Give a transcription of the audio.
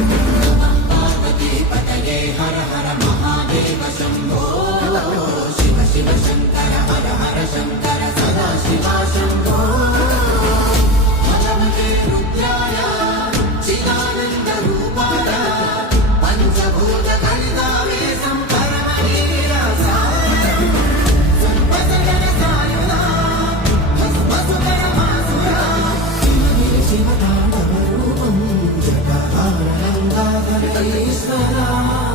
पार्वती पतये हर हर महादेव शंभो शिव शिव शंकर हर हर शंकर सदा शिवा शंभो भगवते रुद्राय चिदानंद रूपाय पंचभूत कलितावे Ishvara